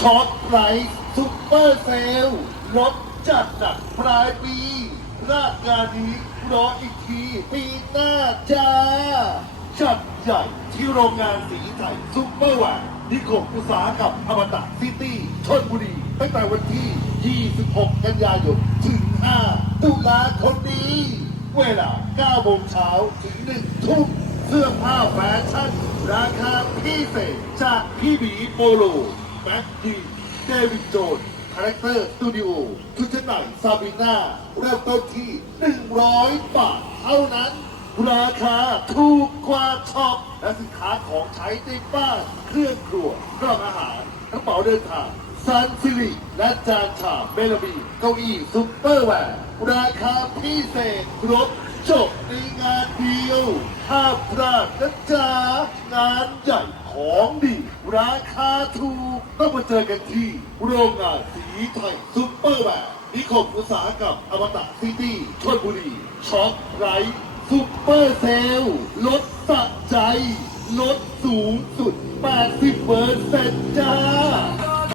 ช็อตไลท์ซุปเปอร์เซลล์ลดจัดหนักปลายปีรากงานี้รออีกทีปีหน้าจ้าจัดใหญ่ที่โรงงานสีไทยซุปเปอร์แวร์นิคมอุตสาหกรรมอมตะซิตี้ชนบุรี ตั้งแต่วันที่ 26 กันยายน ถึง 5 ตุลาคมนี้ เวลา 9 โมงเช้าถึง 1 ทุ่มเสื้อผ้าแฟชั่น ราคาพิเศษจากพี่บีโปโล แม็กดีเดวิดโจนคาแรคเตอร์สตูดิโอชุดชั้นในซาบิน่าเริ่มต้นที่ 100 บาทเท่านั้น ราคาถูกกว่าช็อปและสินค้าของใช้ในบ้าน เครื่องครัวกล่องอาหารกระเป๋าเดินทางซันซิลิและจานชาเมลาบีเก้าอี้ซุปเปอร์แวร์ราคาพิเศษครบ จบในงานเดียวห้ามพลาดนะจ๊ะงานใหญ่ของดี ราคาถูกต้องมาเจอกันที่ โรงงานสีไทยซุปเปอร์แวร์นิคมอุตสาหกรรมอมตะซิตี้ชลบุรีช็อปไรท์ซุปเปอร์เซลล์ลดสะใจ ลดสูงสุด 80เปอร์เซนต์จ้า